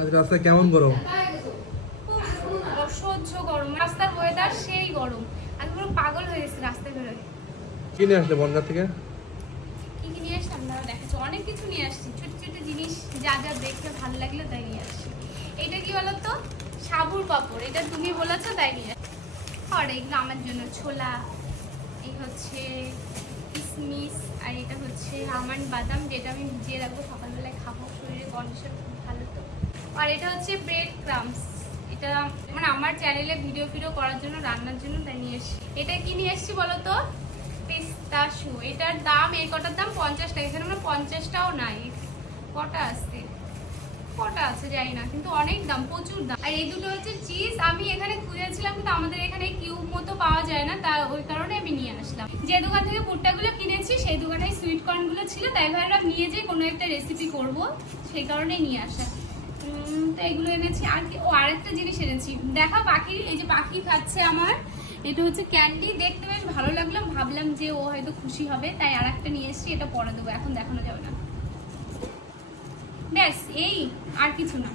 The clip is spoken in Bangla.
আজ রাস্তায় কেমন গরম? খুব অসহ্য গরম, রাস্তার ওয়েদার সেই গরম। আমি পুরো পাগল হয়ে গেছি রাস্তায় বেরোয়। কি নিয়ে আসলে বনগাঁ থেকে? কি কি নিয়ে আসলাম দাঁড়া দেখাচ্ছি, অনেক কিছু নিয়ে আসছি, ছোট ছোট জিনিস যা যা দেখতে ভালো লাগলো তাই নিয়ে আসছি। এটা কি বলতো, সাবুর পাপড়, এটা তুমি বলেছো তাই নিয়ে আসছি। আর এগুলো আমার জন্য ছোলা, এই হচ্ছে কিশমিশ, আর এটা হচ্ছে আমন্ড বাদাম, যেটা আমি ভিজিয়ে রাখবো সকালবেলায় খাবো, শরীরে কন্ডিশন খুব ভালো তো। আর এটা হচ্ছে ব্রেড ক্রামস, এটা মানে আমার চ্যানেলে ভিডিও করার জন্য, রান্নার জন্য তাই নিয়ে এসেছি। এটা কি নিয়ে এসেছি বলো তো, পিস্তাশু। এটার দাম, এই কটার দাম 50 টাকা, এখানে মানে 50টাও নাই, কটা আছে জানি না, কিন্তু অনেক দাম, প্রচুর দাম। আর এই দুটো হচ্ছে চিজ, আমি এখানে খুঁজেছিলাম কিন্তু আমাদের এখানে কিউব মতো পাওয়া যায় না, তা ওই কারণে আমি নিয়ে আসলাম। যে দোকান থেকে ভুট্টাগুলো কিনেছি সেই দোকানে সুইট কর্নগুলো ছিল, তাই ভাবলাম নিয়ে যেয়ে কোনো একটা রেসিপি করব, সেই কারণে নিয়ে আসা। তো এগুলো এনেছি। আর কি, ও আরেকটা জিনিস এনেছি, দেখা পাখি, এই যে পাখি খাচ্ছে আমার, এটা হচ্ছে ক্যান্ডি, দেখতে বেশ ভালো লাগলো, ভাবলাম যে ও হয়তো খুশি হবে, তাই আর একটা নিয়ে এসেছি, এটা পরে দেবো, এখন দেখানো যাবে না। ব্যাস এই, আর কিছু না।